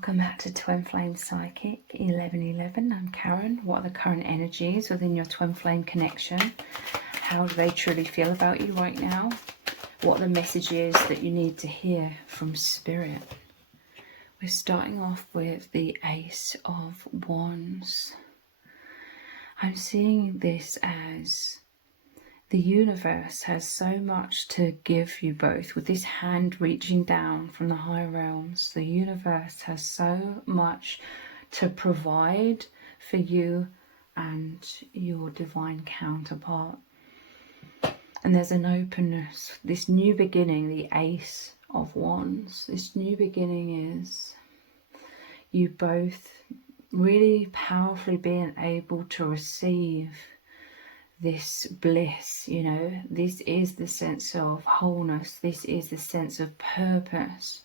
Welcome back to Twin Flame Psychic 1111. I'm Karen. What are the current energies within your twin flame connection? How do they truly feel about you right now? What are the messages that you need to hear from Spirit? We're starting off with the Ace of Wands. I'm seeing this as the universe has so much to give you both. With this hand reaching down from the higher realms, the universe has so much to provide for you and your divine counterpart. And there's an openness, this new beginning, the Ace of Wands. This new beginning is you both really powerfully being able to receive this bliss. You know, this is the sense of wholeness. This is the sense of purpose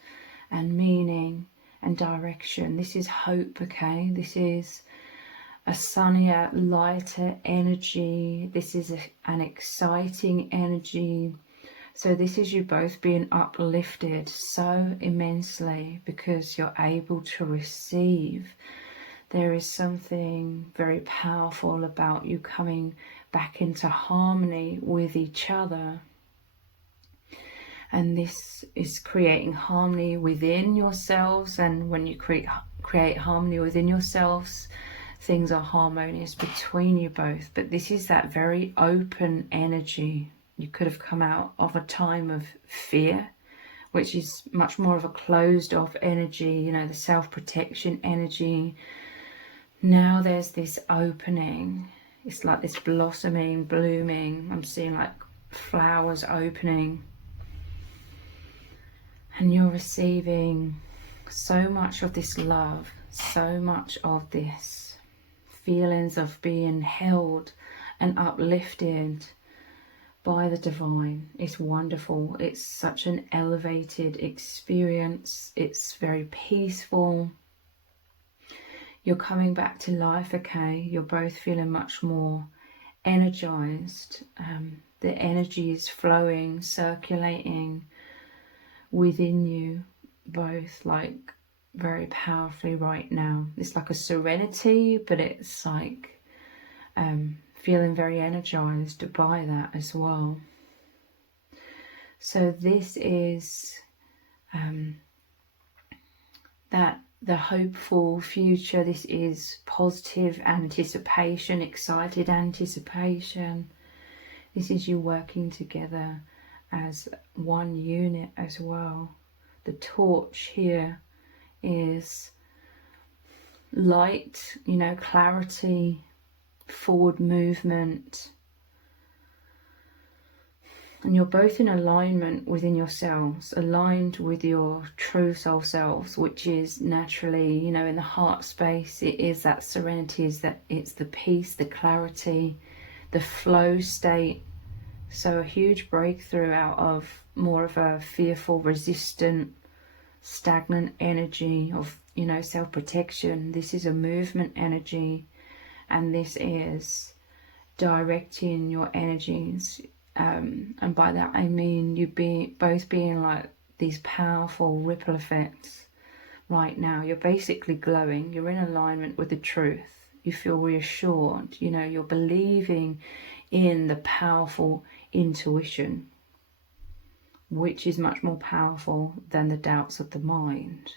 and meaning and direction. This is hope, okay? This is a sunnier, lighter energy. This is an exciting energy. So this is you both being uplifted so immensely because you're able to receive. There is something very powerful about you coming back into harmony with each other. And this is creating harmony within yourselves. And when you create harmony within yourselves, things are harmonious between you both. But this is that very open energy. You could have come out of a time of fear, which is much more of a closed off energy, you know, the self-protection energy. Now there's this opening. It's like this blossoming, blooming. I'm seeing like flowers opening. And you're receiving so much of this love, so much of this feelings of being held and uplifted by the divine. It's wonderful. It's such an elevated experience. It's very peaceful. You're coming back to life, okay? You're both feeling much more energized. The energy is flowing, circulating within you both, like very powerfully right now. It's like a serenity, but it's like feeling very energized by that as well. So this is that the hopeful future. This is positive anticipation, excited anticipation. This is you working together as one unit as well. The torch here is light, you know, clarity, forward movement. And you're both in alignment within yourselves, aligned with your true soul selves, which is naturally, you know, in the heart space. It is that serenity, it's the peace, the clarity, the flow state. So a huge breakthrough out of more of a fearful, resistant, stagnant energy of, you know, self-protection. This is a movement energy, and this is directing your energies. And by that I mean you both being like these powerful ripple effects right now. You're basically glowing. You're in alignment with the truth. You feel reassured. You know, you're believing in the powerful intuition, which is much more powerful than the doubts of the mind.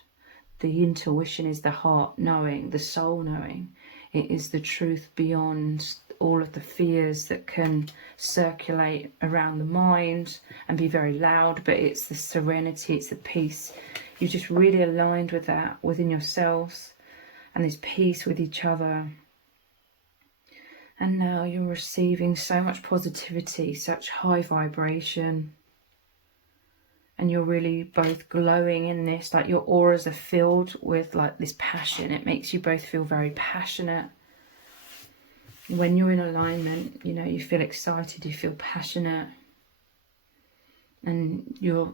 The intuition is the heart knowing, the soul knowing. It is the truth beyond all of the fears that can circulate around the mind and be very loud, but it's the serenity, it's the peace. You're just really aligned with that within yourselves and this peace with each other. And now you're receiving so much positivity, such high vibration. And you're really both glowing in this, like your auras are filled with like this passion. It makes you both feel very passionate. When you're in alignment, you know, you feel excited, you feel passionate. And your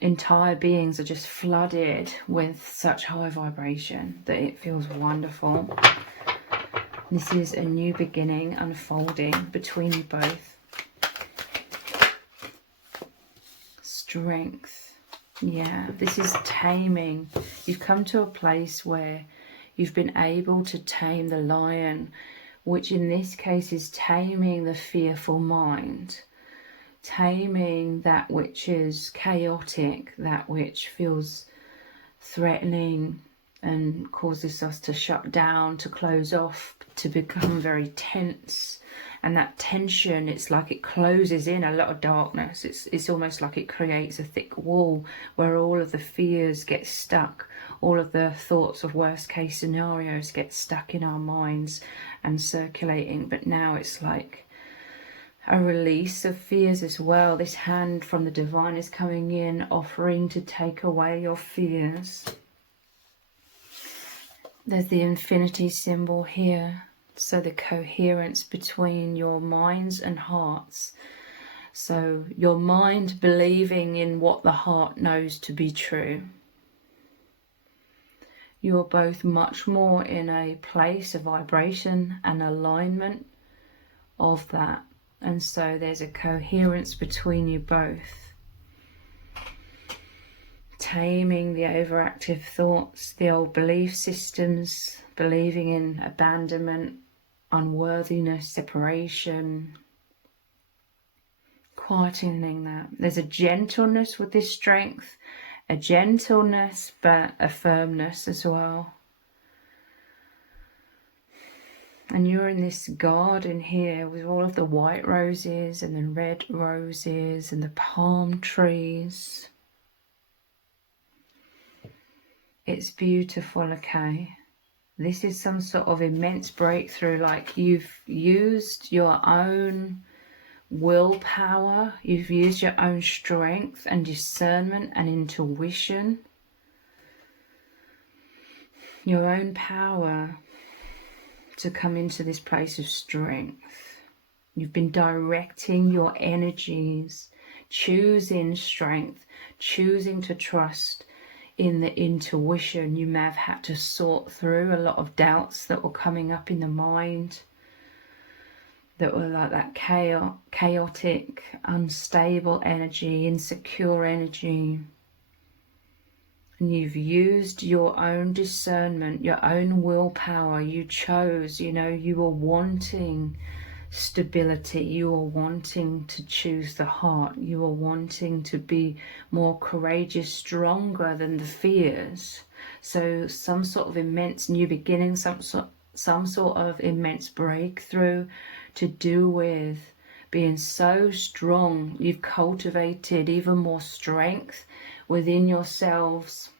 entire beings are just flooded with such high vibration that it feels wonderful. This is a new beginning unfolding between you both. Strength, Yeah, this is taming. You've come to a place where you've been able to tame the lion, which in this case is taming the fearful mind, taming that which is chaotic, that which feels threatening and causes us to shut down, to close off, to become very tense. And that tension, it's like it closes in a lot of darkness. It's almost like it creates a thick wall where all of the fears get stuck, all of the thoughts of worst case scenarios get stuck in our minds and circulating. But now it's like a release of fears as well. This hand from the divine is coming in, offering to take away your fears. There's the infinity symbol here. So the coherence between your minds and hearts. So your mind believing in what the heart knows to be true. You're both much more in a place of vibration and alignment of that. And so there's a coherence between you both. Taming the overactive thoughts, the old belief systems, believing in abandonment, unworthiness, separation, quietening that. There's a gentleness with this strength, a gentleness but a firmness as well. And you're in this garden here with all of the white roses and the red roses and the palm trees. It's beautiful, okay? This is some sort of immense breakthrough, like you've used your own willpower, you've used your own strength and discernment and intuition, your own power to come into this place of strength. You've been directing your energies, choosing strength, choosing to trust in the intuition. You may have had to sort through a lot of doubts that were coming up in the mind, that were like that chaotic, unstable energy, insecure energy. And you've used your own discernment, your own willpower. You chose, you were wanting stability, you were wanting to choose the heart, you were wanting to be more courageous, stronger than the fears. So some sort of immense new beginning, some sort of immense breakthrough to do with being so strong. You've cultivated even more strength within yourselves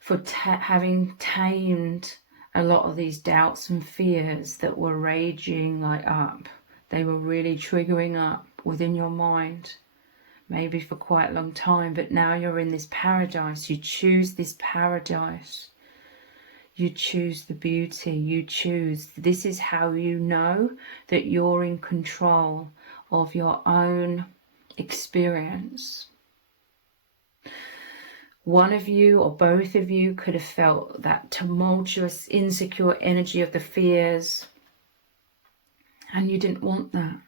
for having tamed a lot of these doubts and fears that were raging up. They were really triggering up within your mind, maybe for quite a long time, but now you're in this paradise. You choose this paradise. You choose the beauty. You choose. This is how you know that you're in control of your own experience. One of you or both of you could have felt that tumultuous, insecure energy of the fears, and you didn't want that.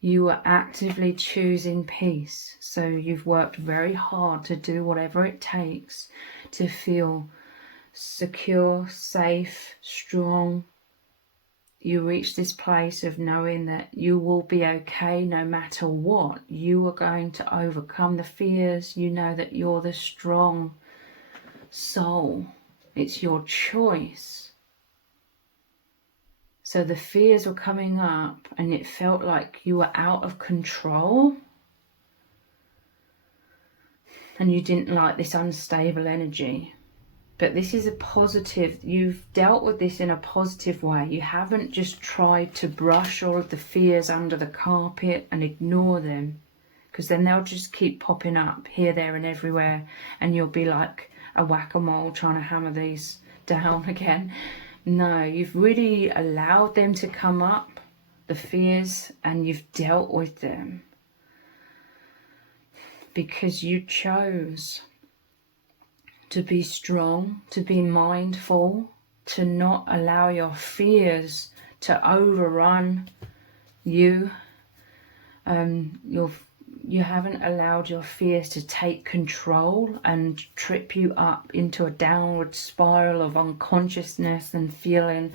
You were actively choosing peace. So you've worked very hard to do whatever it takes to feel secure, safe, strong. You reach this place of knowing that you will be okay no matter what. You are going to overcome the fears. You know that you're the strong soul. It's your choice. So the fears were coming up and it felt like you were out of control. And you didn't like this unstable energy. But this is a positive. You've dealt with this in a positive way. You haven't just tried to brush all of the fears under the carpet and ignore them, because then they'll just keep popping up here, there and everywhere, and you'll be like a whack-a-mole trying to hammer these down again. No, you've really allowed them to come up, the fears, and you've dealt with them because you chose to be strong, to be mindful, to not allow your fears to overrun you, you haven't allowed your fears to take control and trip you up into a downward spiral of unconsciousness and feeling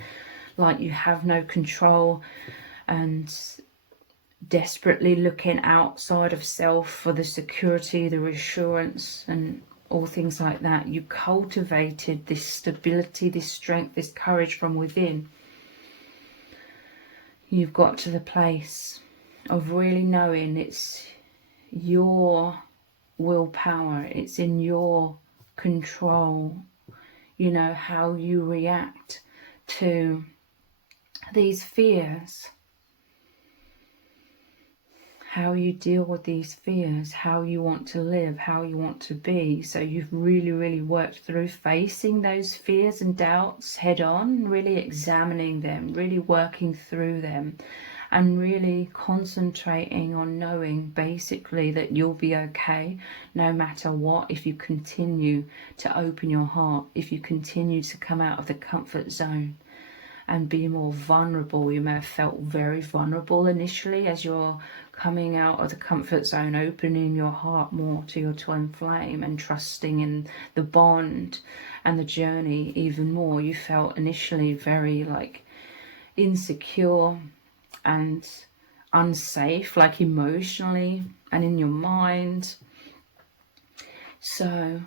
like you have no control and desperately looking outside of self for the security, the reassurance and all things like that. You cultivated this stability, this strength, this courage from within. You've got to the place of really knowing it's your willpower, it's in your control, you know, how you react to these fears, how you deal with these fears, how you want to live, how you want to be. So you've really worked through facing those fears and doubts head on, really examining them, really working through them, and really concentrating on knowing basically that you'll be okay no matter what if you continue to open your heart, if you continue to come out of the comfort zone and be more vulnerable. You may have felt very vulnerable initially as you're coming out of the comfort zone, opening your heart more to your twin flame and trusting in the bond and the journey even more. You felt initially very like insecure and unsafe, like emotionally and in your mind. So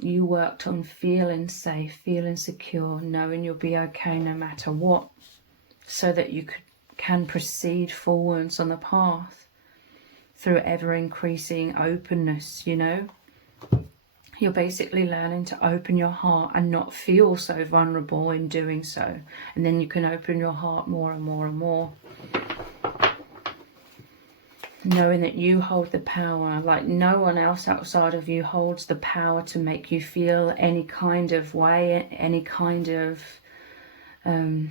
you worked on feeling safe, feeling secure, knowing you'll be okay no matter what, so that you can proceed forwards on the path through ever increasing openness, you know. You're basically learning to open your heart and not feel so vulnerable in doing so. And then you can open your heart more and more and more. Knowing that you hold the power, like no one else outside of you holds the power to make you feel any kind of way, any kind of... you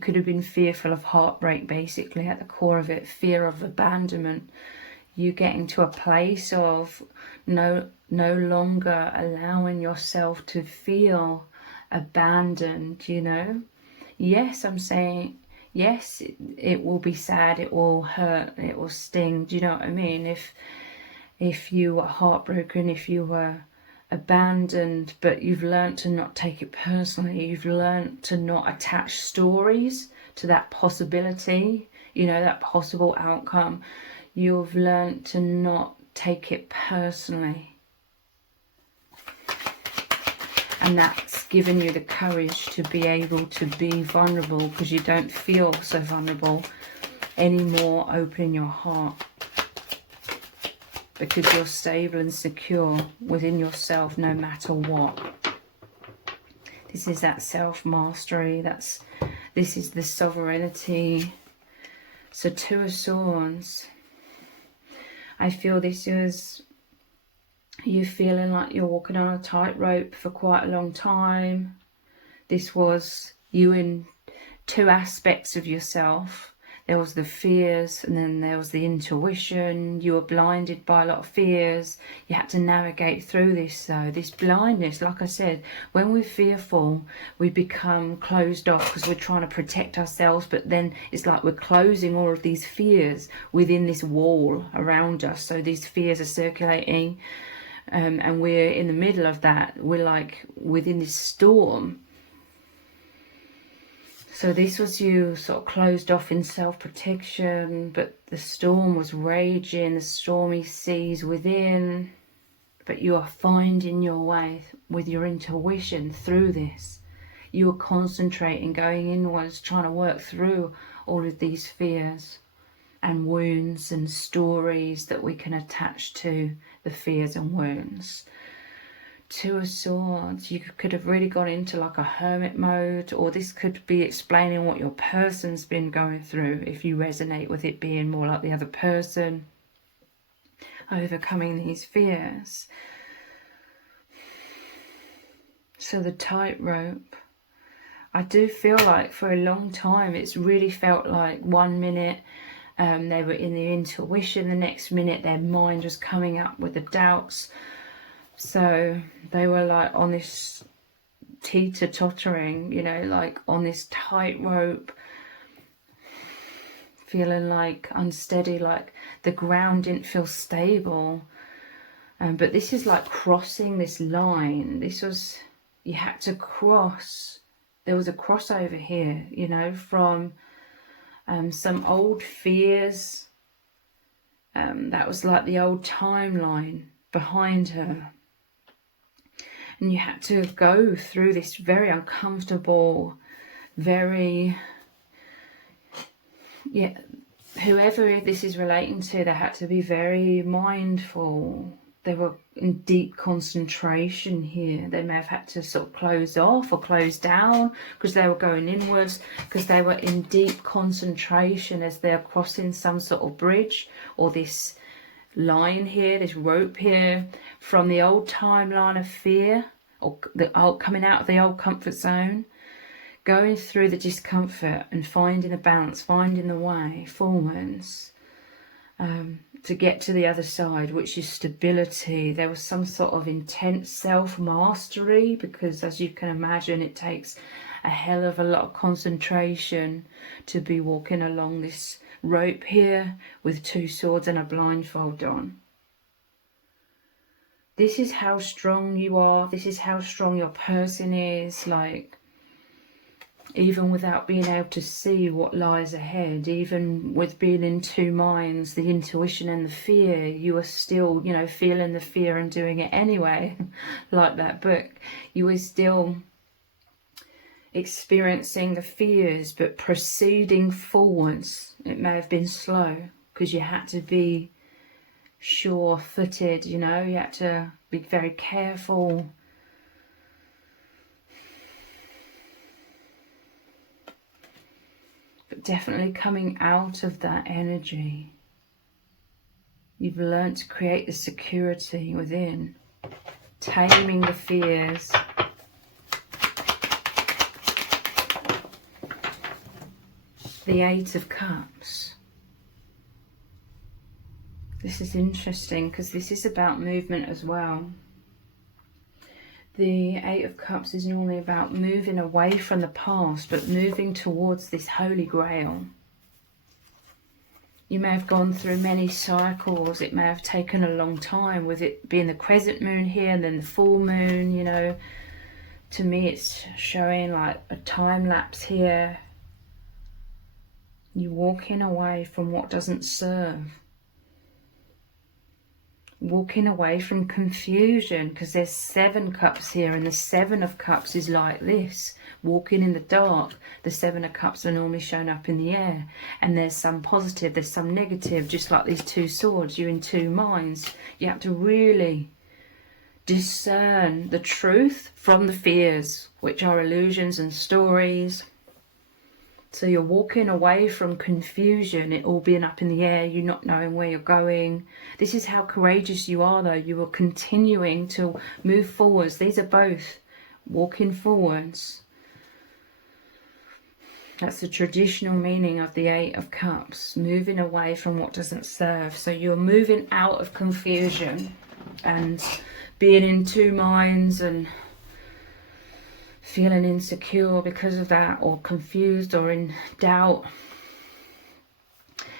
could have been fearful of heartbreak, basically, at the core of it, fear of abandonment. You getting to a place of no longer allowing yourself to feel abandoned, you know. Yes, I'm saying, yes, it will be sad, it will hurt, it will sting, do you know what I mean? If you were heartbroken, if you were abandoned, but you've learned to not take it personally, you've learned to not attach stories to that possibility, you know, that possible outcome. You've learned to not take it personally. And that's given you the courage to be able to be vulnerable, because you don't feel so vulnerable anymore, opening your heart. Because you're stable and secure within yourself no matter what. This is that self-mastery, this is the sovereignty. So Two of Swords. I feel this is you feeling like you're walking on a tightrope for quite a long time. This was you in two aspects of yourself. There was the fears and then there was the intuition. You were blinded by a lot of fears. You had to navigate through this though. This blindness, like I said, when we're fearful, we become closed off because we're trying to protect ourselves. But then it's like we're closing all of these fears within this wall around us. So these fears are circulating and we're in the middle of that. We're like within this storm. So this was you sort of closed off in self-protection, but the storm was raging, the stormy seas within. But you are finding your way with your intuition through this. You are concentrating, going inwards, trying to work through all of these fears and wounds and stories that we can attach to the fears and wounds. Two of Swords, you could have really gone into like a hermit mode, or this could be explaining what your person's been going through, if you resonate with it being more like the other person, overcoming these fears. So the tightrope, I do feel like for a long time it's really felt like 1 minute they were in the intuition, the next minute their mind was coming up with the doubts. So they were like on this teeter-tottering, you know, like on this tightrope, feeling like unsteady, like the ground didn't feel stable. But this is like crossing this line. This was, you had to cross. There was a crossover here, you know, from some old fears. That was like the old timeline behind her. And you had to go through this very uncomfortable, very, yeah, whoever this is relating to, they had to be very mindful. They were in deep concentration here. They may have had to sort of close off or close down because they were going inwards, because they were in deep concentration as they're crossing some sort of bridge or this line here, this rope here, from the old timeline of fear, or the old, coming out of the old comfort zone, going through the discomfort and finding a balance, finding the way forwards, to get to the other side, which is stability. There was some sort of intense self-mastery, because as you can imagine, it takes a hell of a lot of concentration to be walking along this rope here with 2 swords and a blindfold on. This is how strong you are. This is how strong your person is. Like, even without being able to see what lies ahead, even with being in 2 minds, the intuition and the fear, you are still, you know, feeling the fear and doing it anyway. Like that book, you were still experiencing the fears but proceeding forwards. It may have been slow because you had to be sure-footed, you know, you had to be very careful. But definitely coming out of that energy, you've learned to create the security within, taming the fears. The 8 of Cups. This is interesting because this is about movement as well. The 8 of Cups is normally about moving away from the past, but moving towards this Holy Grail. You may have gone through many cycles. It may have taken a long time, with it being the crescent moon here and then the full moon, you know. To me, it's showing like a time lapse here. You're walking away from what doesn't serve. Walking away from confusion, because there's 7 cups here, and the 7 of Cups is like this, walking in the dark. The 7 of Cups are normally shown up in the air, and there's some positive, there's some negative, just like these 2 swords. You're in 2 minds. You have to really discern the truth from the fears, which are illusions and stories. So you're walking away from confusion, it all being up in the air, you not knowing where you're going. This is how courageous you are, though. You are continuing to move forwards. These are both walking forwards. That's the traditional meaning of the 8 of Cups, moving away from what doesn't serve. So you're moving out of confusion and being in 2 minds and feeling insecure because of that, or confused or in doubt,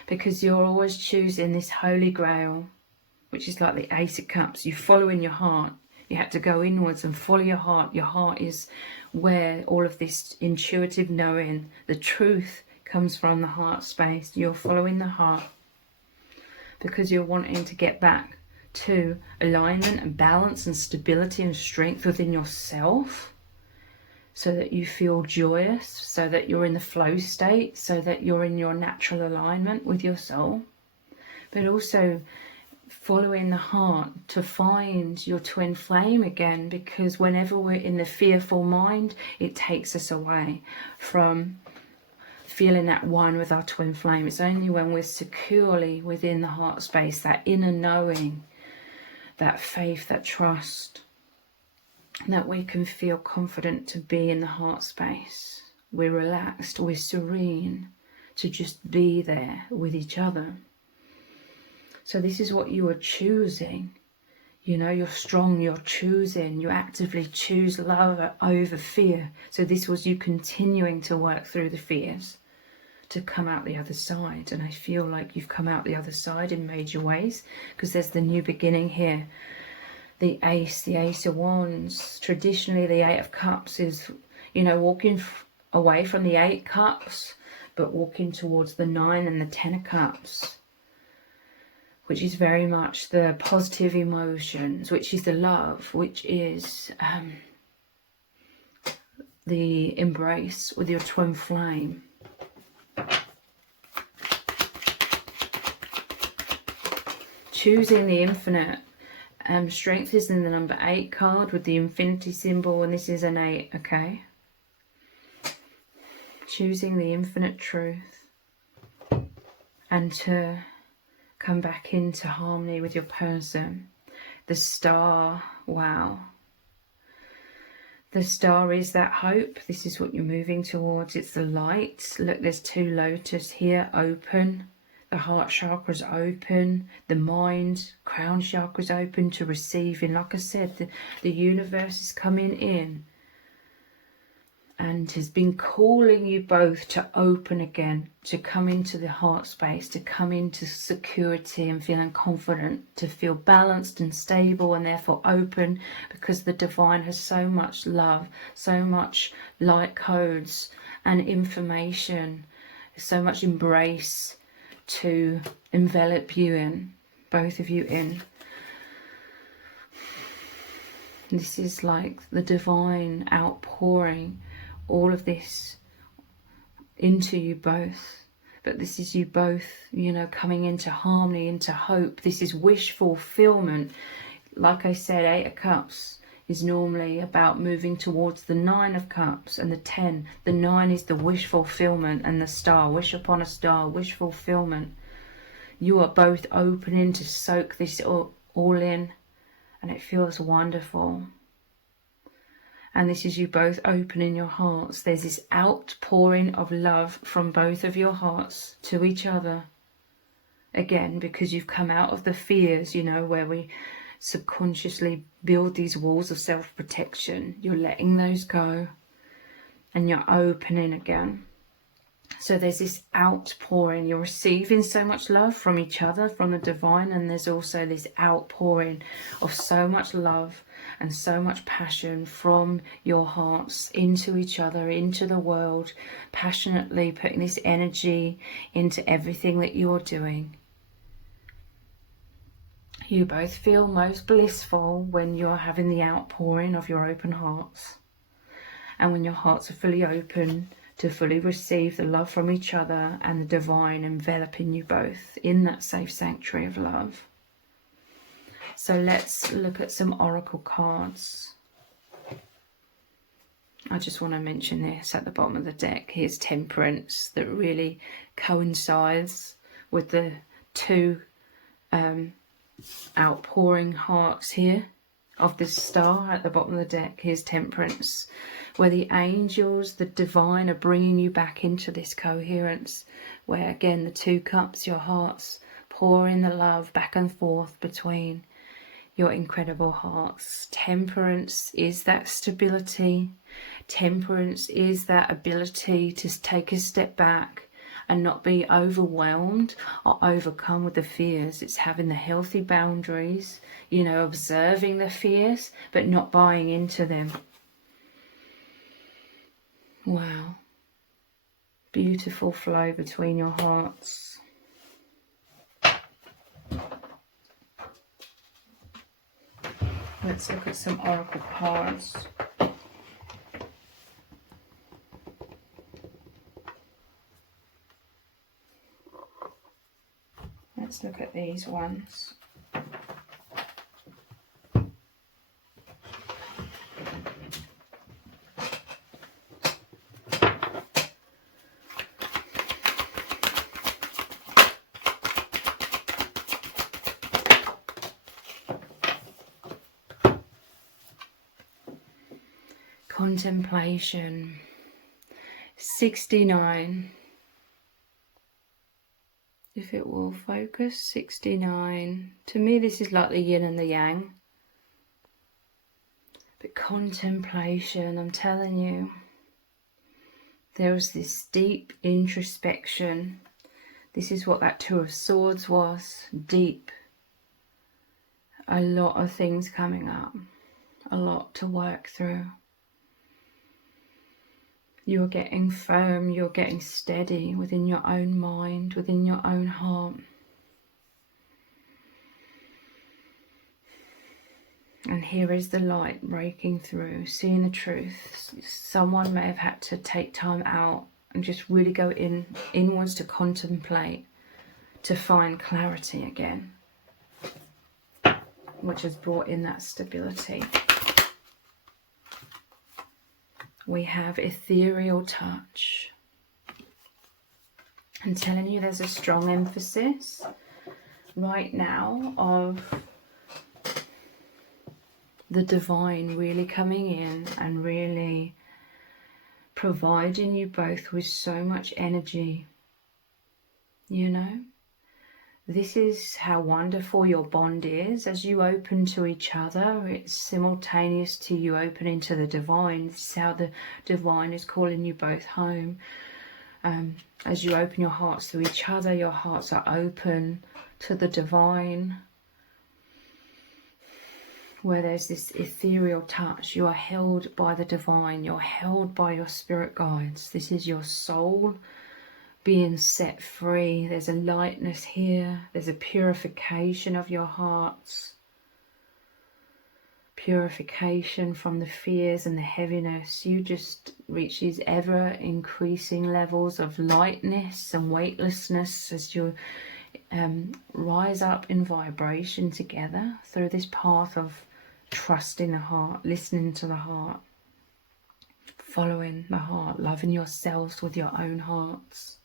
because you're always choosing this Holy Grail, which is like the Ace of Cups. You follow in your heart. You have to go inwards and follow your heart. Your heart is where all of this intuitive knowing, the truth, comes from. The heart space. You're following the heart because you're wanting to get back to alignment and balance and stability and strength within yourself, so that you feel joyous, so that you're in the flow state, so that you're in your natural alignment with your soul. But also following the heart to find your twin flame again, because whenever we're in the fearful mind, it takes us away from feeling at one with our twin flame. It's only when we're securely within the heart space, that inner knowing, that faith, that trust, that we can feel confident to be in the heart space. We're relaxed, we're serene to just be there with each other. So this is what you are choosing. You know, you're strong, you're choosing, you actively choose love over fear. So this was you continuing to work through the fears, to come out the other side. And I feel like you've come out the other side in major ways, because there's the new beginning here. The Ace of Wands. Traditionally, the Eight of Cups is, you know, walking away from the 8 cups, but walking towards the 9 and the 10 of Cups, which is very much the positive emotions, which is the love, which is the embrace with your twin flame. Choosing the infinite. Strength is in the number 8 card with the infinity symbol, and this is an 8, okay? Choosing the infinite truth and to come back into harmony with your person. The Star, wow. The Star is that hope. This is what you're moving towards. It's the light. Look, there's 2 lotus here, open. The heart chakra's open. The mind, crown chakra's open to receiving. Like I said, the universe is coming in and has been calling you both to open again, to come into the heart space, to come into security and feeling confident, to feel balanced and stable and therefore open, because the divine has so much love, so much light codes and information, so much embrace to envelop you in, both of you in. This is like the divine outpouring all of this into you both. But this is you both, you know, coming into harmony, into hope. This is wish fulfillment. Like I said, 8 of Cups is normally about moving towards the 9 of Cups and the 10. The 9 is the wish fulfillment, and the Star, wish upon a star, wish fulfillment. You are both opening to soak this all in, and it feels wonderful. And this is you both opening your hearts. There's this outpouring of love from both of your hearts to each other. Again, because you've come out of the fears, you know, where we subconsciously build these walls of self-protection. You're letting those go and you're opening again. So there's this outpouring. You're receiving so much love from each other, from the divine, and there's also this outpouring of so much love and so much passion from your hearts into each other, into the world, passionately putting this energy into everything that you're doing. You both feel most blissful when you're having the outpouring of your open hearts, and when your hearts are fully open to fully receive the love from each other and the divine enveloping you both in that safe sanctuary of love. So let's look at some oracle cards. I just want to mention this at the bottom of the deck. Here's Temperance, that really coincides with the 2 outpouring hearts here of this Star at the bottom of the deck. Here's Temperance, where the angels, the divine, are bringing you back into this coherence, where again the 2 cups, your hearts, pouring the love back and forth between your incredible hearts. Temperance is that stability. Temperance is that ability to take a step back and not be overwhelmed or overcome with the fears. It's having the healthy boundaries, you know, observing the fears but not buying into them. Wow. Beautiful flow between your hearts. Let's look at some oracle cards. Let's look at these ones. Contemplation. 69. If it will focus, 69. To me, this is like the yin and the yang. But contemplation, I'm telling you, There was this deep introspection. This is what that Two of Swords was. Deep. A lot of things coming up. A lot to work through. You're getting firm. You're getting steady within your own mind, within your own heart. And here is the light breaking through, seeing the truth. Someone may have had to take time out and just really go inwards to contemplate, to find clarity again, which has brought in that stability. We have ethereal touch. I'm telling you, there's a strong emphasis right now of the divine really coming in and really providing you both with so much energy. You know, this is how wonderful your bond is. As you open to each other, it's simultaneous to you opening to the divine. This is how the divine is calling you both home. As you open your hearts to each other, your hearts are open to the divine. Where there's this ethereal touch, you are held by the divine, you're held by your spirit guides. This is your soul being set free. There's a lightness here, there's a purification of your hearts, purification from the fears and the heaviness. You just reach these ever increasing levels of lightness and weightlessness as you rise up in vibration together through this path of trusting the heart, listening to the heart, following the heart, loving yourselves with your own hearts.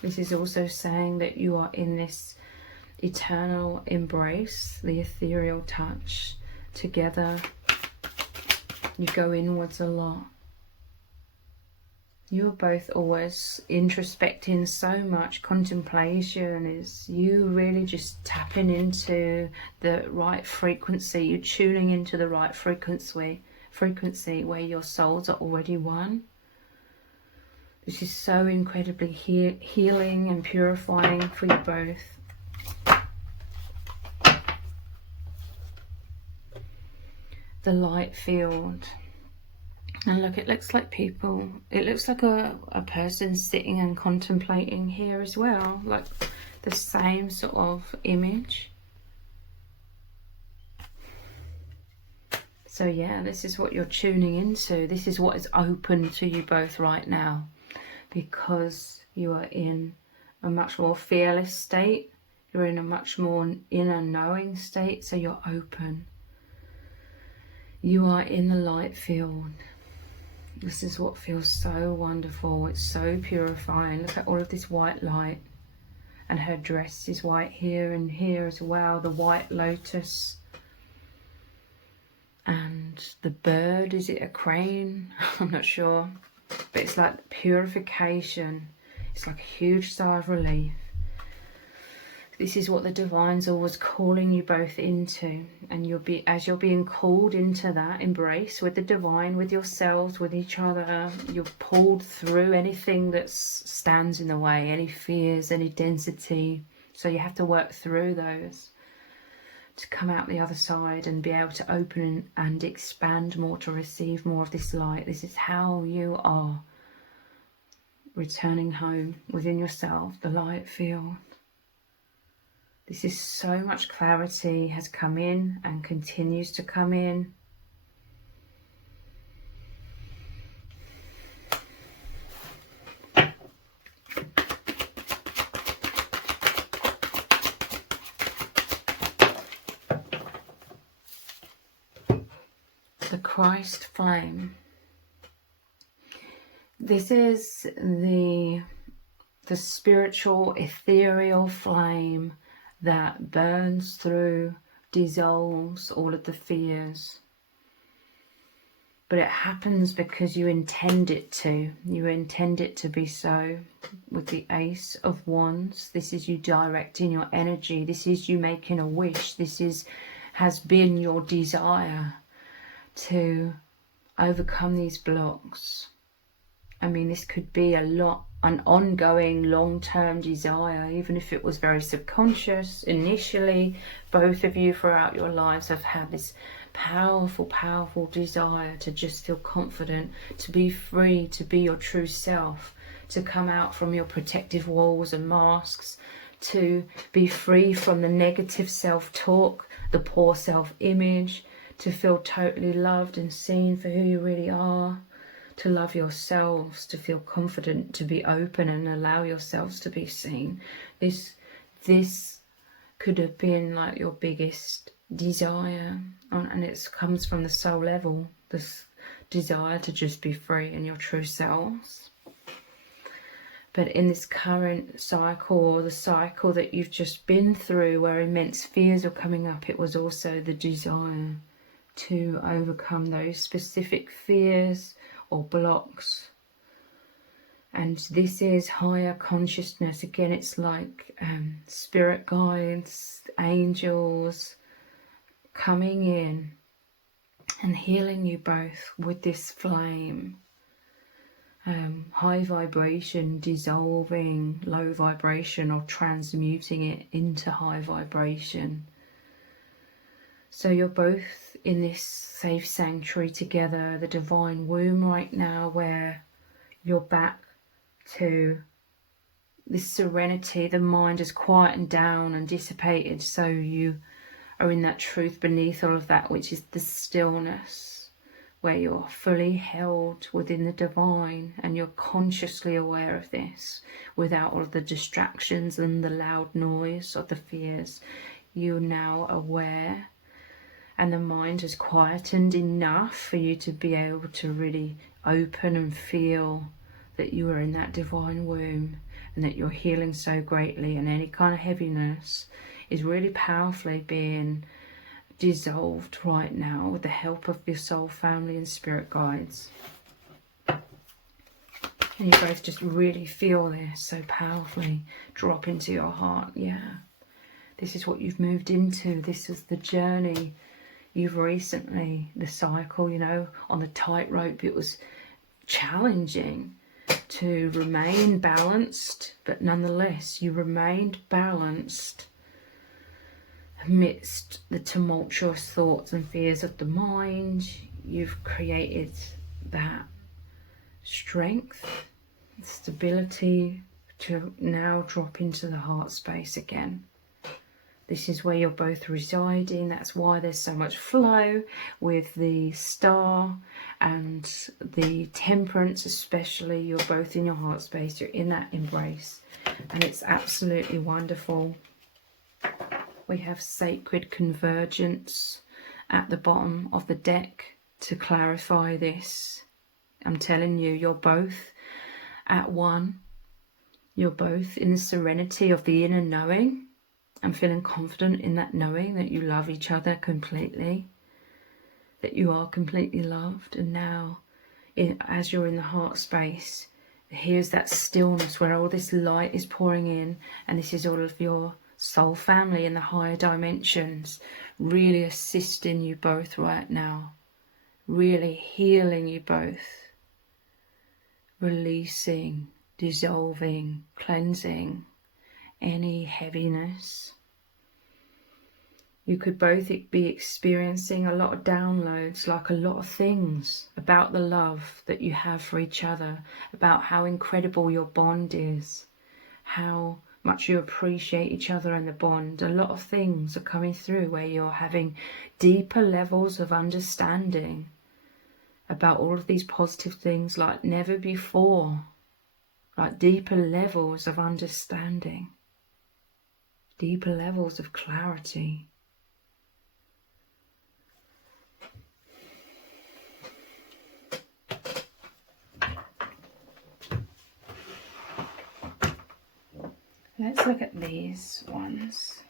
This is also saying that you are in this eternal embrace, the ethereal touch. Together, you go inwards a lot. You're both always introspecting so much. Contemplation is you really just tapping into the right frequency. You're tuning into the right frequency where your souls are already one. This is so incredibly healing and purifying for you both. The light field. And look, it looks like people, it looks like a person sitting and contemplating here as well, like the same sort of image. So yeah, this is what you're tuning into. This is what is open to you both right now, because you are in a much more fearless state. You're in a much more inner knowing state, so you're open. You are in the light field. This is what feels so wonderful. It's so purifying. Look at all of this white light. And her dress is white here and here as well. The white lotus. And the bird, is it a crane? I'm not sure. But it's like purification. It's like a huge sigh of relief. This is what the divine's always calling you both into, and as you're being called into that embrace with the divine, with yourselves, with each other, you're pulled through anything that stands in the way, any fears, any density. So you have to work through those to come out the other side and be able to open and expand more, to receive more of this light. This is how you are returning home within yourself, the light field. This is so much clarity has come in and continues to come in. The Christ flame. This is the spiritual ethereal flame that burns through, dissolves all of the fears. But it happens because you intend it to. You intend it to be so. With the Ace of Wands, this is you directing your energy. This is you making a wish. This has been your desire. to overcome these blocks. I mean, this could be an ongoing long-term desire, even if it was very subconscious initially. Both of you throughout your lives have had this powerful desire to just feel confident, to be free, to be your true self, to come out from your protective walls and masks, to be free from the negative self-talk, the poor self-image, to feel totally loved and seen for who you really are, to love yourselves, to feel confident, to be open and allow yourselves to be seen. This could have been like your biggest desire, and it comes from the soul level, this desire to just be free in your true selves. But in this current cycle, or the cycle that you've just been through where immense fears are coming up, it was also the desire to overcome those specific fears or blocks. And this is higher consciousness. Again, it's like spirit guides, angels coming in and healing you both with this flame. High vibration dissolving low vibration, or transmuting it into high vibration. So you're both in this safe sanctuary together, the divine womb right now, where you're back to this serenity. The mind is quietened down and dissipated, so you are in that truth beneath all of that, which is the stillness, where you're fully held within the divine, and you're consciously aware of this without all of the distractions and the loud noise of the fears. You're now aware, and the mind has quietened enough for you to be able to really open and feel that you are in that divine womb, and that you're healing so greatly, and any kind of heaviness is really powerfully being dissolved right now with the help of your soul family and spirit guides. And you both just really feel this so powerfully drop into your heart. Yeah, this is what you've moved into. This is the journey you've recently, the cycle, you know, on the tightrope. It was challenging to remain balanced, but nonetheless you remained balanced amidst the tumultuous thoughts and fears of the mind. You've created that strength, stability to now drop into the heart space again. This is where you're both residing. That's why there's so much flow with the star and the temperance, especially. You're both in your heart space. You're in that embrace, and it's absolutely wonderful. We have sacred convergence at the bottom of the deck to clarify this. I'm telling you, you're both at one. You're both in the serenity of the inner knowing. I'm feeling confident in that knowing that you love each other completely, that you are completely loved. And now, as you're in the heart space, here's that stillness where all this light is pouring in, and this is all of your soul family in the higher dimensions really assisting you both right now, really healing you both, releasing, dissolving, cleansing any heaviness. You could both be experiencing a lot of downloads, like a lot of things about the love that you have for each other, about how incredible your bond is, how much you appreciate each other and the bond. A lot of things are coming through where you're having deeper levels of understanding about all of these positive things like never before, like deeper levels of understanding, deeper levels of clarity. Let's look at these ones.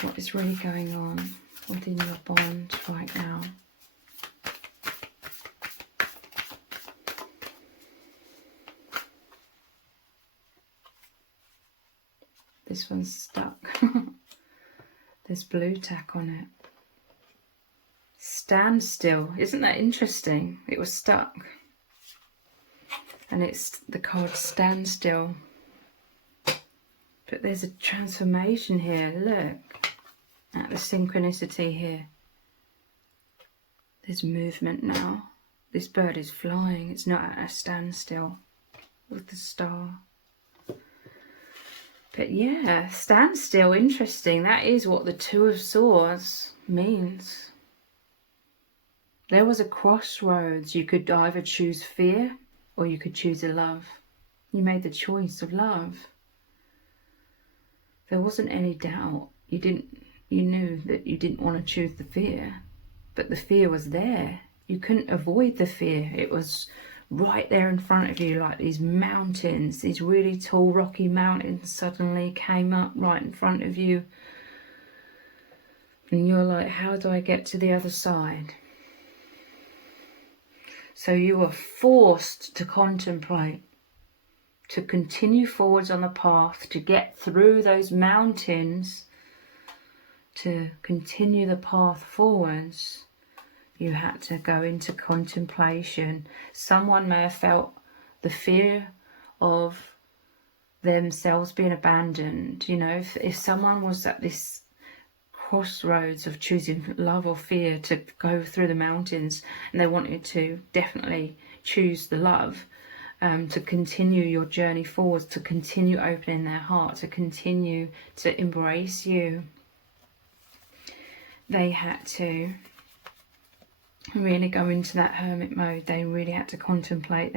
What is really going on within your bond right now? this one's stuck. There's blue tack on it. Stand still. Isn't that interesting? It was stuck. And it's the card stand still. But there's a transformation here. Look at the synchronicity here. There's movement now. This bird is flying. It's not at a standstill with the star. But yeah, standstill, interesting. That is what the Two of Swords means. There was a crossroads. You could either choose fear or you could choose a love. You made the choice of love. There wasn't any doubt. You knew that you didn't want to choose the fear, but the fear was there. You couldn't avoid the fear. It was right there in front of you, like these mountains, these really tall rocky mountains suddenly came up right in front of you. And you're like, how do I get to the other side? So you were forced to contemplate, to continue forwards on the path, to get through those mountains, to continue the path forwards. You had to go into contemplation. Someone may have felt the fear of themselves being abandoned. You know, if someone was at this crossroads of choosing love or fear to go through the mountains, and they wanted to definitely choose the love, to continue your journey forwards, to continue opening their heart, to continue to embrace you, they had to really go into that hermit mode. They really had to contemplate.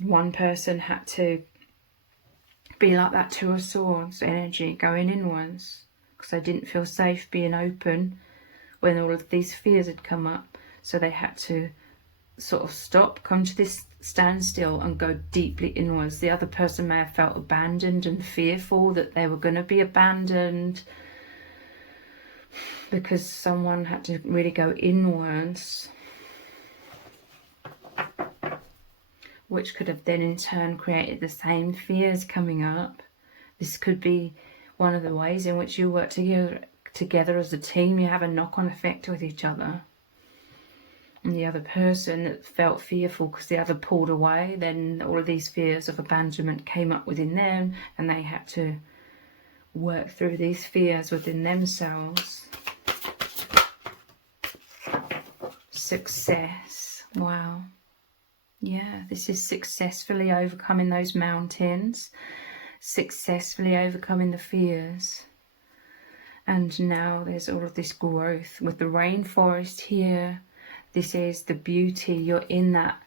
One person had to be like that Two of Swords energy, going inwards, because they didn't feel safe being open when all of these fears had come up. So they had to sort of stop, come to this standstill and go deeply inwards. The other person may have felt abandoned and fearful that they were going to be abandoned, because someone had to really go inwards, which could have then in turn created the same fears coming up. This could be one of the ways in which you work together as a team. You have a knock-on effect with each other. And the other person that felt fearful because the other pulled away, then all of these fears of abandonment came up within them, and they had to work through these fears within themselves. Success. Wow. Yeah, this is successfully overcoming those mountains, successfully overcoming the fears. And now there's all of this growth with the rainforest here. This is the beauty. You're in that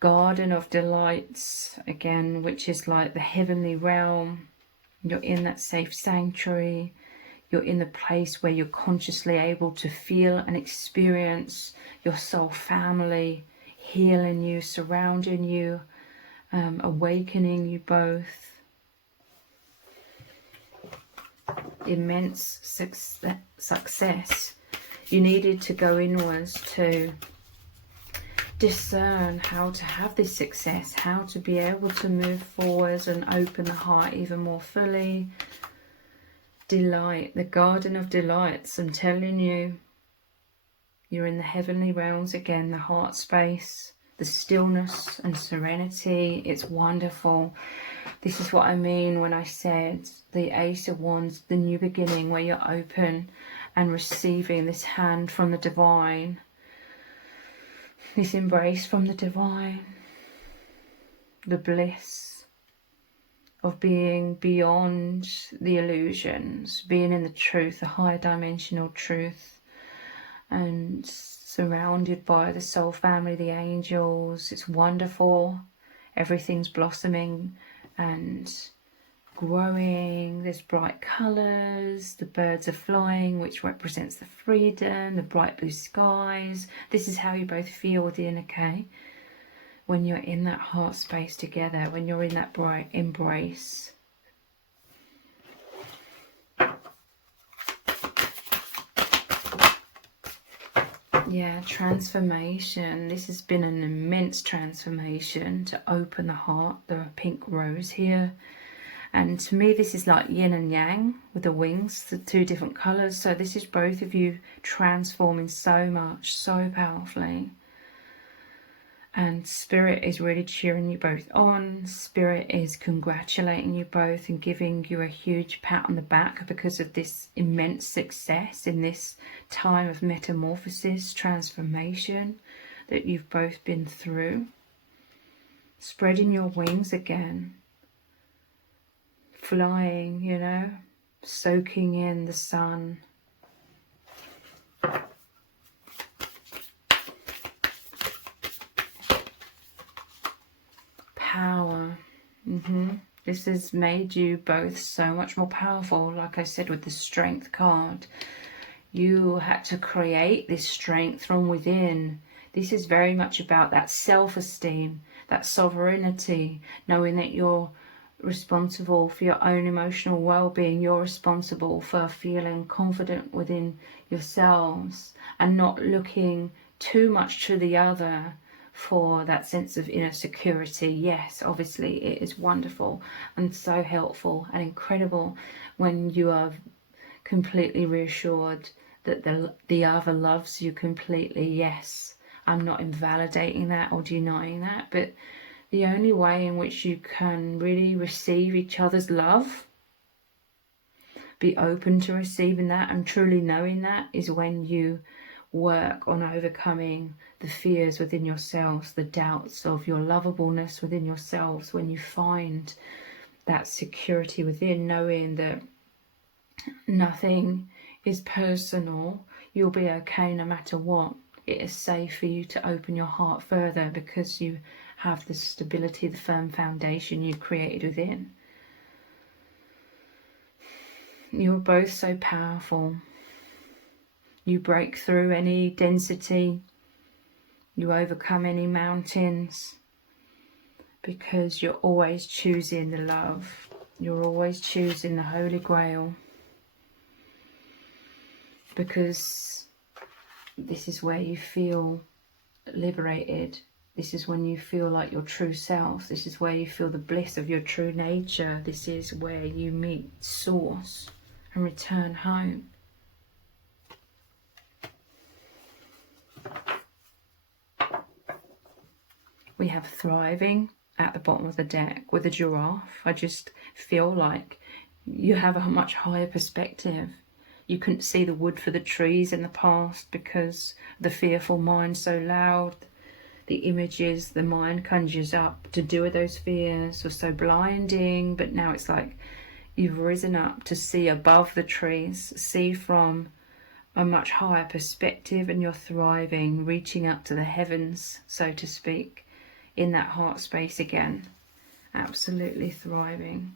garden of delights again, which is like the heavenly realm. You're in that safe sanctuary. You're in the place where you're consciously able to feel and experience your soul family healing you, surrounding you, awakening you both. Immense success. You needed to go inwards to discern how to have this success, how to be able to move forwards and open the heart even more fully. Delight, the garden of delights. I'm telling you, you're in the heavenly realms again, the heart space, the stillness and serenity. It's wonderful. This is what I mean when I said the Ace of Wands, the new beginning, where you're open and receiving this hand from the divine, this embrace from the divine, the bliss of being beyond the illusions, being in the truth, the higher dimensional truth, and surrounded by the soul family, the angels. It's wonderful. Everything's blossoming and growing. There's bright colours. The birds are flying, which represents the freedom, the bright blue skies. This is how you both feel within, okay? When you're in that heart space together, when you're in that bright embrace. Yeah, transformation. This has been an immense transformation to open the heart. The pink rose here. And to me, this is like yin and yang with the wings, the two different colours. So this is both of you transforming so much, so powerfully. And Spirit is really cheering you both on. Spirit is congratulating you both and giving you a huge pat on the back because of this immense success in this time of metamorphosis, transformation that you've both been through. Spreading your wings again. Flying, you know, soaking in the sun. Power. This has made you both so much more powerful. Like I said with the Strength card, you had to create this strength from within. This is very much about that self-esteem, that sovereignty, knowing that you're responsible for your own emotional well-being. You're responsible for feeling confident within yourselves and not looking too much to the other for that sense of inner security. Yes, obviously it is wonderful and so helpful and incredible when you are completely reassured that the other loves you completely. Yes, I'm not invalidating that or denying that, but the only way in which you can really receive each other's love, be open to receiving that and truly knowing that, is when you work on overcoming the fears within yourselves, the doubts of your lovableness within yourselves. When you find that security within, knowing that nothing is personal, you'll be okay no matter what. It is safe for you to open your heart further because you have the stability, the firm foundation you created within. You're both so powerful. You break through any density. You overcome any mountains because you're always choosing the love. You're always choosing the Holy Grail, because this is where you feel liberated. This is when you feel like your true self. This is where you feel the bliss of your true nature. This is where you meet Source and return home. We have thriving at the bottom of the deck with a giraffe. I just feel like you have a much higher perspective. You couldn't see the wood for the trees in the past because the fearful mind so loud. The images the mind conjures up to do with those fears were so blinding, but now it's like you've risen up to see above the trees, see from a much higher perspective, and you're thriving, reaching up to the heavens, so to speak, in that heart space again. Absolutely thriving.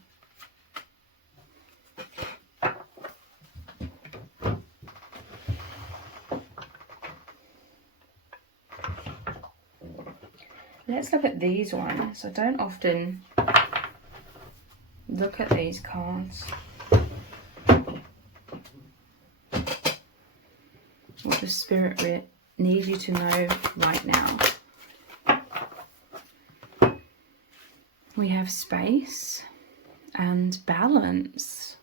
Let's look at these ones. I don't often look at these cards. What does Spirit need you to know right now? We have space and balance.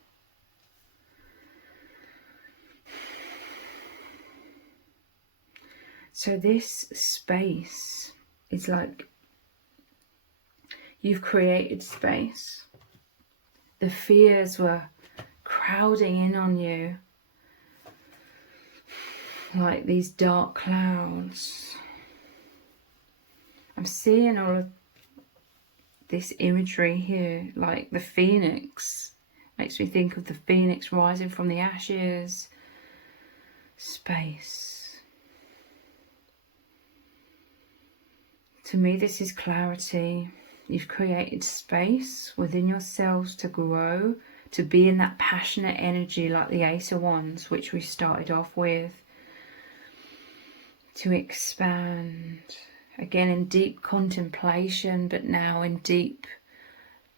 So this space, it's like you've created space. The fears were crowding in on you like these dark clouds. I'm seeing all of this imagery here, like the phoenix. Makes me think of the phoenix rising from the ashes. Space. To me, this is clarity. You've created space within yourselves to grow, to be in that passionate energy like the Ace of Wands, which we started off with, to expand, again in deep contemplation, but now in deep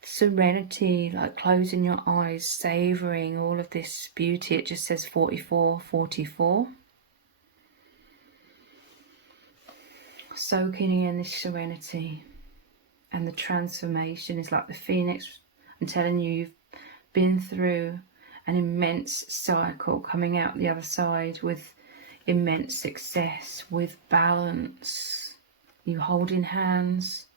serenity, like closing your eyes, savouring all of this beauty. It just says 44, 44. Soaking in this serenity, and the transformation is like the phoenix I'm telling you, you've been through an immense cycle, coming out the other side with immense success, with balance. You holding hands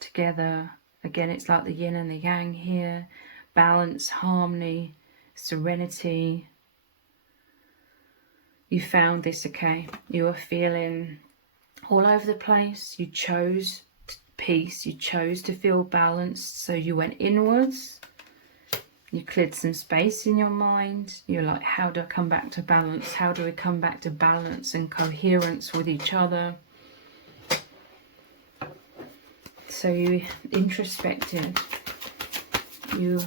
together. Again, it's like the yin and the yang here. Balance, harmony, serenity. You found this, okay? You are feeling all over the place. You chose peace. You chose to feel balanced. So you went inwards. You cleared some space in your mind. You're like, how do I come back to balance? How do we come back to balance and coherence with each other? So you introspected. You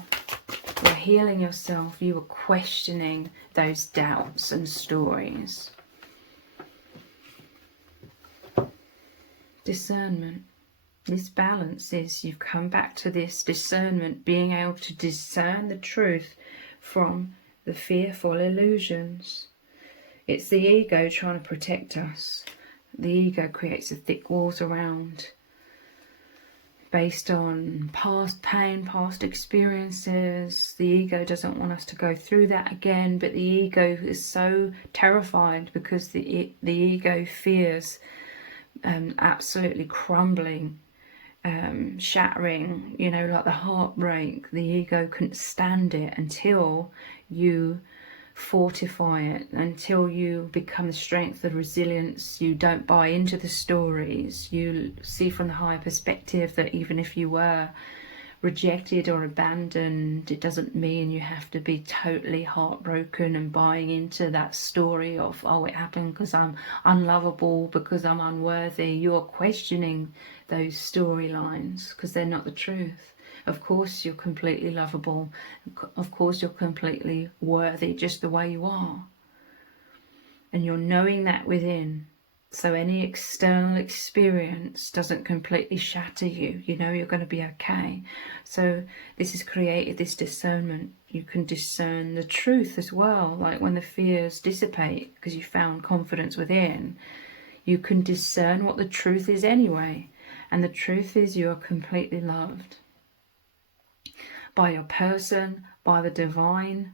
were healing yourself. You were questioning those doubts and stories. Discernment. This balance is you've come back to this discernment, being able to discern the truth from the fearful illusions. It's the ego trying to protect us. The ego creates the thick walls around, based on past pain, past experiences. The ego doesn't want us to go through that again, but the ego is so terrified because the ego fears absolutely crumbling, shattering, you know, like the heartbreak. The ego couldn't stand it until you fortify it, until you become the strength, the resilience. You don't buy into the stories. You see from the higher perspective that even if you were rejected or abandoned, it doesn't mean you have to be totally heartbroken and buying into that story of, oh, it happened because I'm unlovable, because I'm unworthy. You're questioning those storylines because they're not the truth. Of course you're completely lovable. Of course you're completely worthy just the way you are. And you're knowing that within. So any external experience doesn't completely shatter you. You know you're going to be okay. So this has created this discernment. You can discern the truth as well. Like when the fears dissipate because you found confidence within, you can discern what the truth is anyway. And the truth is you are completely loved. By your person, by the divine,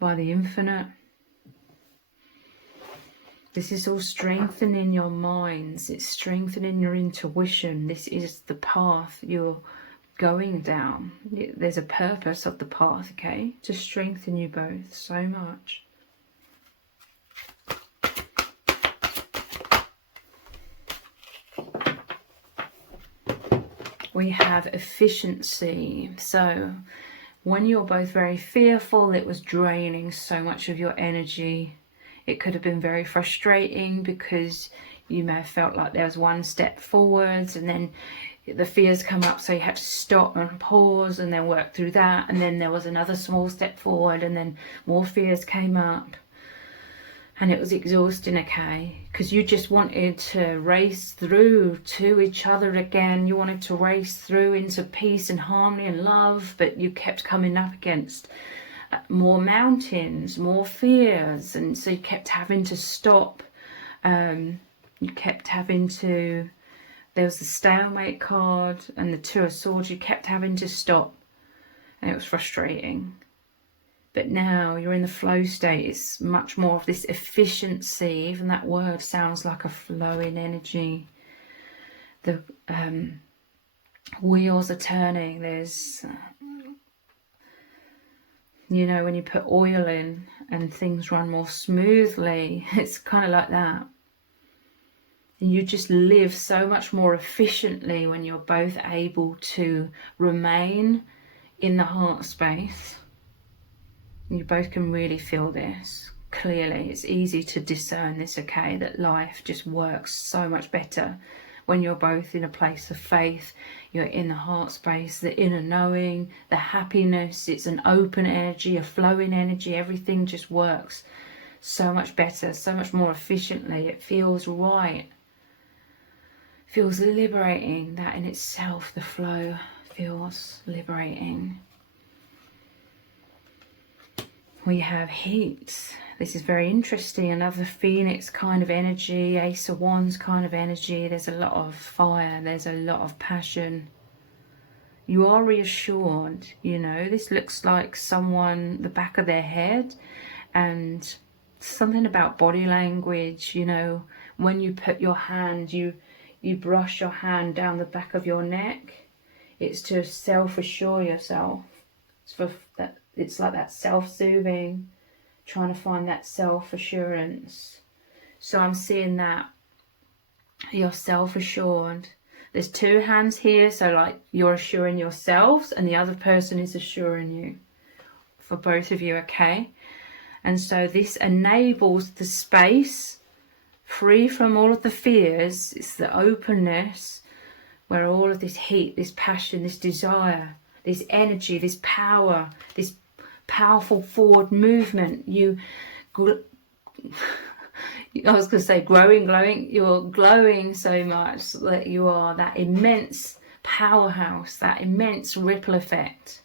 by the infinite. This is all strengthening your minds. It's strengthening your intuition. This is the path you're going down. There's a purpose of the path, okay? To strengthen you both so much. We have efficiency. So when you're both very fearful, it was draining so much of your energy. It could have been very frustrating because you may have felt like there was one step forwards and then the fears come up, so you had to stop and pause and then work through that, and then there was another small step forward and then more fears came up. And it was exhausting, okay? Because you just wanted to race through to each other again. You wanted to race through into peace and harmony and love, but you kept coming up against more mountains, more fears. And so you kept having to stop. You kept having to... There was the stalemate card and the Two of Swords. You kept having to stop. And it was frustrating. But now you're in the flow state. It's much more of this efficiency. Even that word sounds like a flowing energy. The wheels are turning. There's, you know, when you put oil in and things run more smoothly, it's kind of like that. And you just live so much more efficiently when you're both able to remain in the heart space. You both can really feel this clearly. It's easy to discern this, okay, that life just works so much better when you're both in a place of faith. You're in the heart space, the inner knowing, the happiness. It's an open energy, a flowing energy. Everything just works so much better, so much more efficiently. It feels right. It feels liberating. That in itself, the flow feels liberating. We have heat. This is very interesting. Another Phoenix kind of energy, Ace of Wands kind of energy. There's a lot of fire. There's a lot of passion. You are reassured, you know. This looks like someone, the back of their head, and something about body language, you know. When you put your hand, you brush your hand down the back of your neck. It's to self-assure yourself. It's for that. It's like that self-soothing, trying to find that self-assurance. So I'm seeing that you're self-assured. There's two hands here, so like you're assuring yourselves and the other person is assuring you, for both of you, okay? And so this enables the space free from all of the fears. It's the openness where all of this heat, this passion, this desire, this energy, this power, this powerful forward movement, I was going to say growing, glowing, you're glowing so much that you are that immense powerhouse, that immense ripple effect,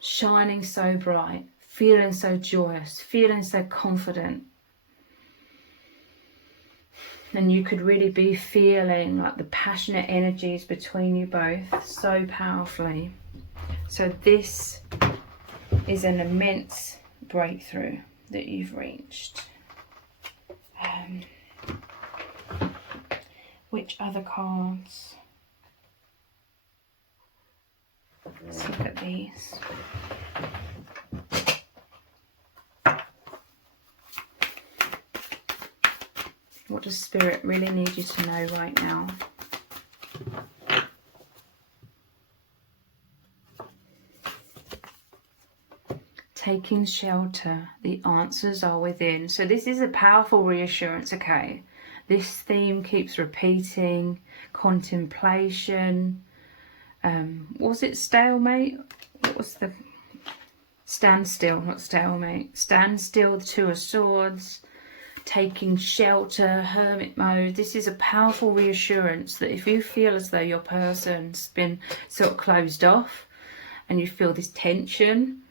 shining so bright, feeling so joyous, feeling so confident. And you could really be feeling like the passionate energies between you both so powerfully. So this is an immense breakthrough that you've reached. Which other cards? Let's look at these. What does Spirit really need you to know right now? Taking shelter, the answers are within. So this is a powerful reassurance, okay? This theme keeps repeating. Contemplation. Was it stalemate? What was the... Standstill, not stalemate. Standstill, the Two of Swords. Taking shelter, hermit mode. This is a powerful reassurance that if you feel as though your person's been sort of closed off and you feel this tension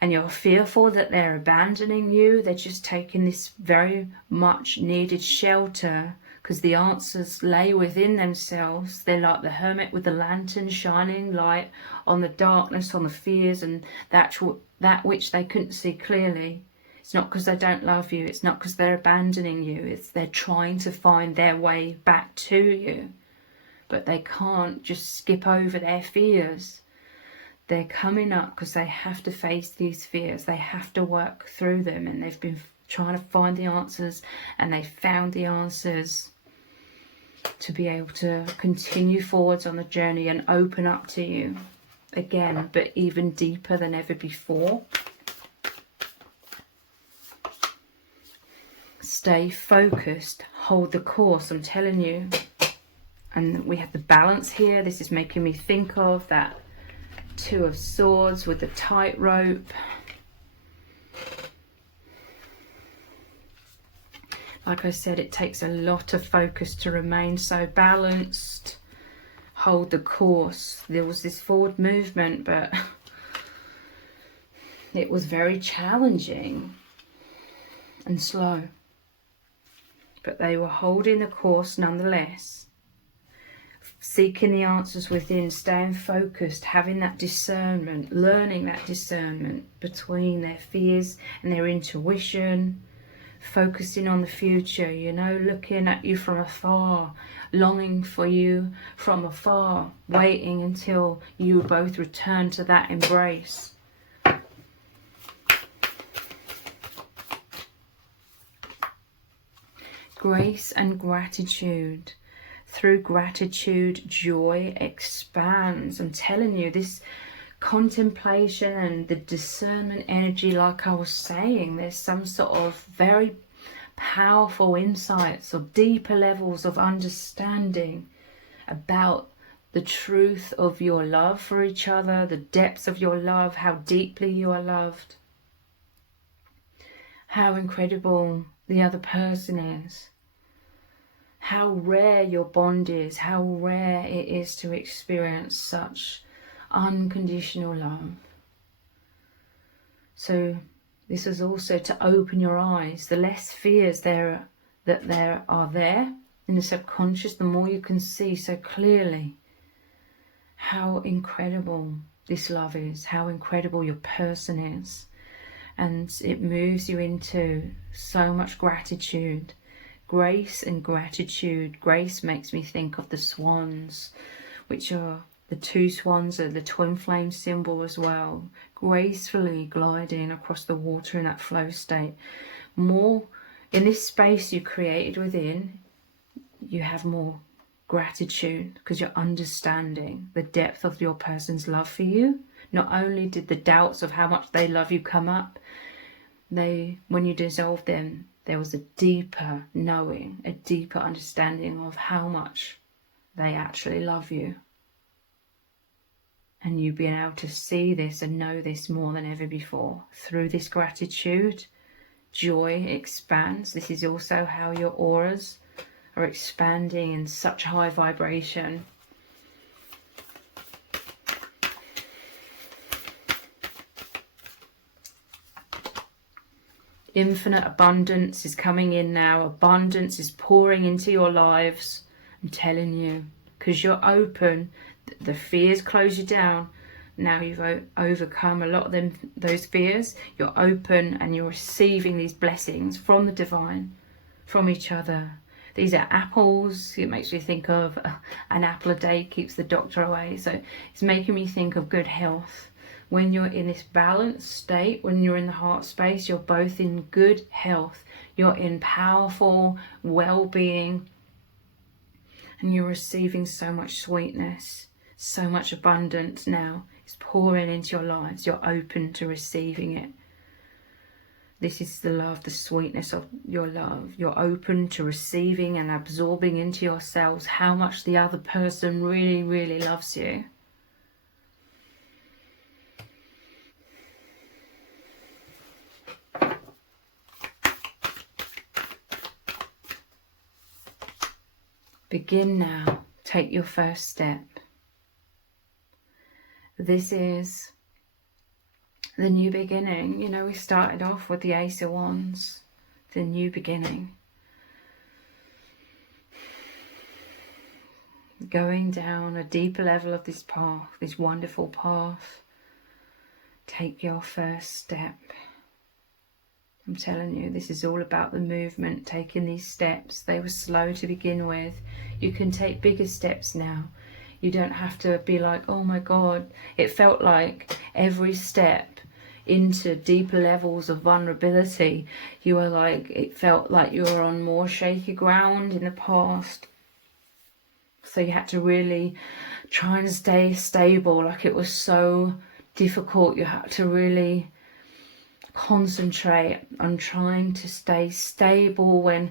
and you're fearful that they're abandoning you, they're just taking this very much needed shelter because the answers lay within themselves. They're like the hermit with the lantern shining light on the darkness, on the fears and that which they couldn't see clearly. It's not because they don't love you. It's not because they're abandoning you. It's they're trying to find their way back to you. But they can't just skip over their fears. They're coming up because they have to face these fears. They have to work through them. And they've been trying to find the answers. And they found the answers to be able to continue forwards on the journey and open up to you again, but even deeper than ever before. Stay focused, hold the course, I'm telling you. And we have the balance here. This is making me think of that Two of Swords with the tightrope. Like I said, it takes a lot of focus to remain so balanced. Hold the course. There was this forward movement, but it was very challenging and slow. But they were holding the course nonetheless, seeking the answers within, staying focused, having that discernment, learning that discernment between their fears and their intuition, focusing on the future, you know, looking at you from afar, longing for you from afar, waiting until you both return to that embrace. Grace and gratitude. Through gratitude, joy expands. I'm telling you, this contemplation and the discernment energy, like I was saying, there's some sort of very powerful insights or deeper levels of understanding about the truth of your love for each other, the depths of your love, how deeply you are loved, how incredible the other person is, how rare your bond is, how rare it is to experience such unconditional love. So this is also to open your eyes. The less fears there are there in the subconscious, the more you can see so clearly how incredible this love is, how incredible your person is. And it moves you into so much gratitude, grace and gratitude. Grace makes me think of the swans, which are the two swans are the twin flame symbol as well, gracefully gliding across the water in that flow state. More in this space you created within, you have more gratitude because you're understanding the depth of your person's love for you. Not only did the doubts of how much they love you come up, when you dissolved them, there was a deeper knowing, a deeper understanding of how much they actually love you. And you being able to see this and know this more than ever before. Through this gratitude, joy expands. This is also how your auras are expanding in such high vibration. Infinite abundance is coming in now. Abundance is pouring into your lives. I'm telling you, because you're open. The fears close you down. Now you've overcome a lot of those fears. You're open and you're receiving these blessings from the divine, from each other. These are apples. It makes me think of an apple a day keeps the doctor away. So it's making me think of good health. When you're in this balanced state, when you're in the heart space, you're both in good health. You're in powerful well-being. And you're receiving so much sweetness, so much abundance now. It's pouring into your lives. You're open to receiving it. This is the love, the sweetness of your love. You're open to receiving and absorbing into yourselves how much the other person really, really loves you. Begin now. Take your first step. This is the new beginning. You know, we started off with the Ace of Wands, the new beginning. Going down a deeper level of this path, this wonderful path. Take your first step. I'm telling you, this is all about the movement, taking these steps. They were slow to begin with. You can take bigger steps now. You don't have to be like, oh my God. It felt like every step into deeper levels of vulnerability, you were like, it felt like you were on more shaky ground in the past. So you had to really try and stay stable. Like it was so difficult. You had to really concentrate on trying to stay stable when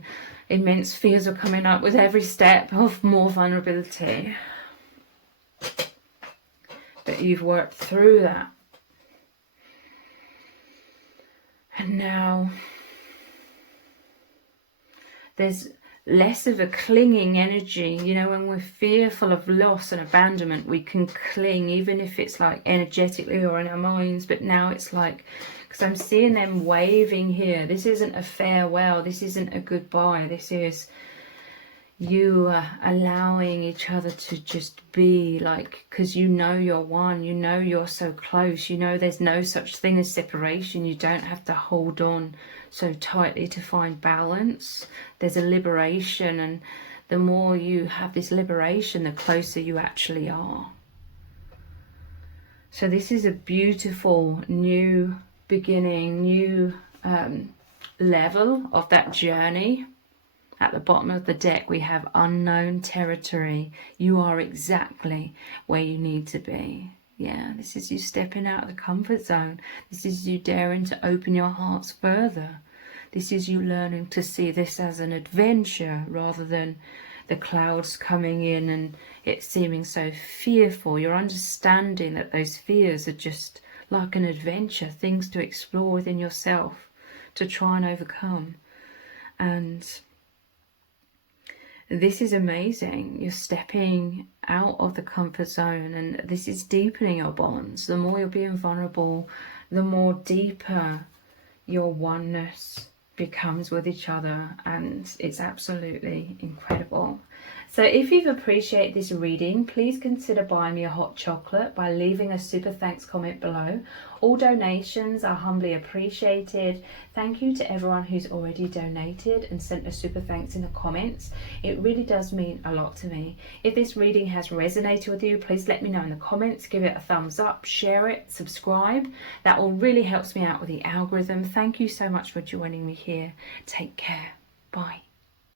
immense fears are coming up with every step of more vulnerability. But you've worked through that. And now there's less of a clinging energy. You know, when we're fearful of loss and abandonment, we can cling, even if it's like energetically or in our minds. But now it's like, because I'm seeing them waving here. This isn't a farewell. This isn't a goodbye. This is you allowing each other to just be, like, because you know you're one. You know you're so close. You know there's no such thing as separation. You don't have to hold on so tightly to find balance. There's a liberation, and the more you have this liberation, the closer you actually are. So this is a beautiful new beginning, new level of that journey. At the bottom of the deck we have unknown territory. You are exactly where you need to be. Yeah, this is you stepping out of the comfort zone. This is you daring to open your hearts further. This is you learning to see this as an adventure rather than the clouds coming in and it seeming so fearful. You're understanding that those fears are just like an adventure, things to explore within yourself, to try and overcome. And this is amazing. You're stepping out of the comfort zone, and this is deepening your bonds. The more you're being vulnerable, the more deeper your oneness becomes with each other, and it's absolutely incredible. So if you've appreciated this reading, please consider buying me a hot chocolate by leaving a super thanks comment below. All donations are humbly appreciated. Thank you to everyone who's already donated and sent a super thanks in the comments. It really does mean a lot to me. If this reading has resonated with you, please let me know in the comments. Give it a thumbs up, share it, subscribe. That all really helps me out with the algorithm. Thank you so much for joining me here. Take care. Bye.